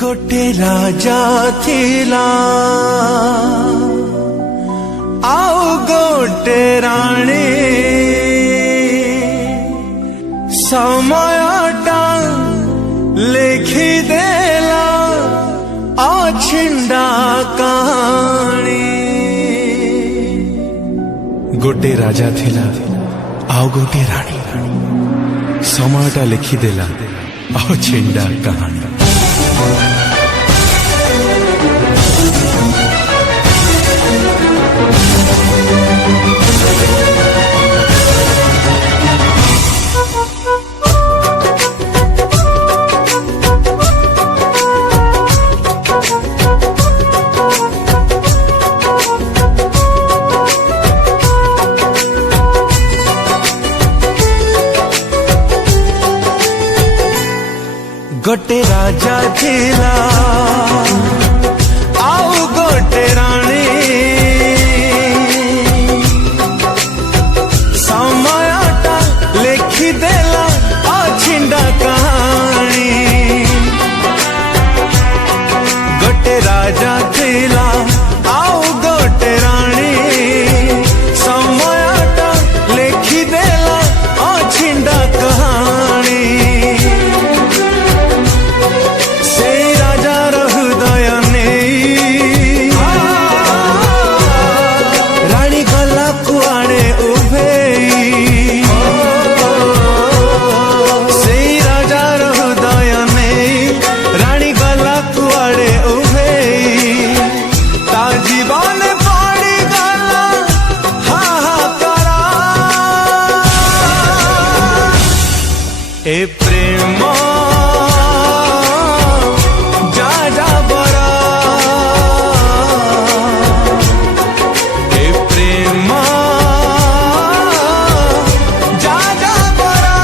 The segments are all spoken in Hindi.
गोटे राजा थिला आउ गोटे राणी समयटा लिखी देला अछिंडा कहानी। गोटे राजा थिला आउ गोटे राणी समयटा लिखी देला अछिंडा कहानी। गोटे राजा थिला आउ गोटे राणी समयटा लिखी देला अछिंडा कहानी। गोटे राजा थिला आउ गोटे राणी समयटा लिखी देला अछिंडा कहानी। ए प्रेम जा जा बरा ए प्रेम जा जा बरा।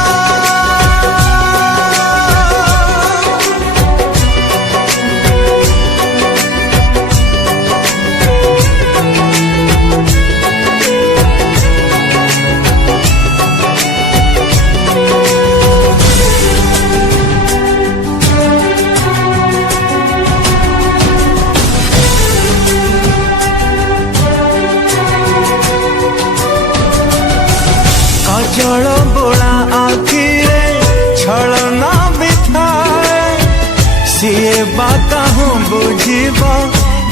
जल बोला आखिरे छलना बिथाए सीए बात हूँ बुझीब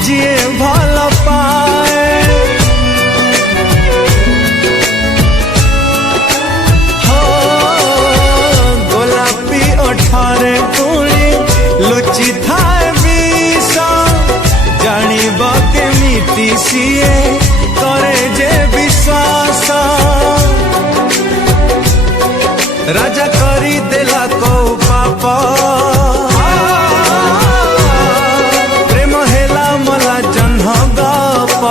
जीए भल पाए। हो गोलापी ओठरे पुणी लुचि थाए विष जानिब केमिति सीए करे जे विश्वास। राजा करी देला को पाप प्रेम हेला मला जन्ह गप।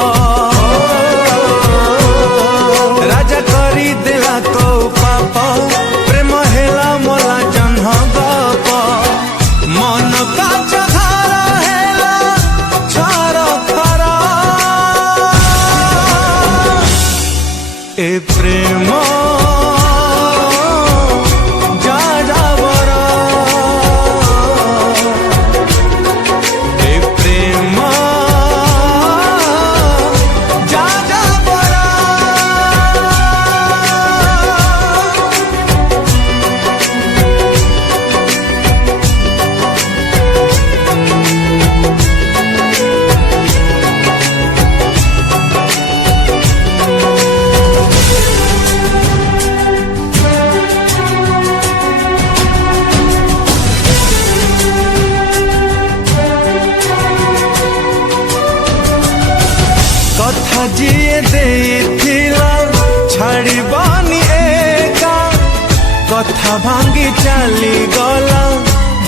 राजा करी देला को पाप प्रेम हेला मला जन्ह गप। मन का चघारा हेला छर खरा ए प्रेम कथा जीए देथिला छाड़िबानी एका कथा भांगी चली गला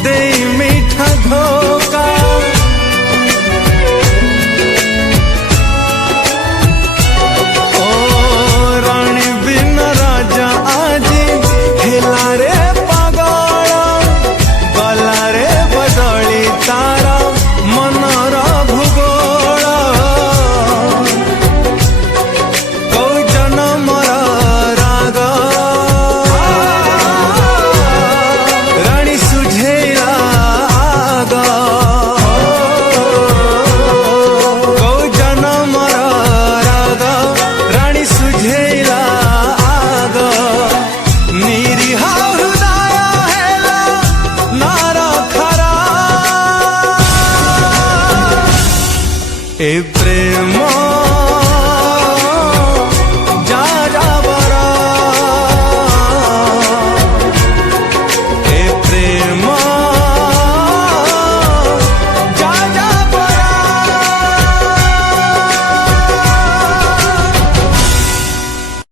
दे मीठा धोका। ओ रानी बिन राजा आजी हेला रे पागल गला रे बदली तारा मनर भूगोल। ए प्रेम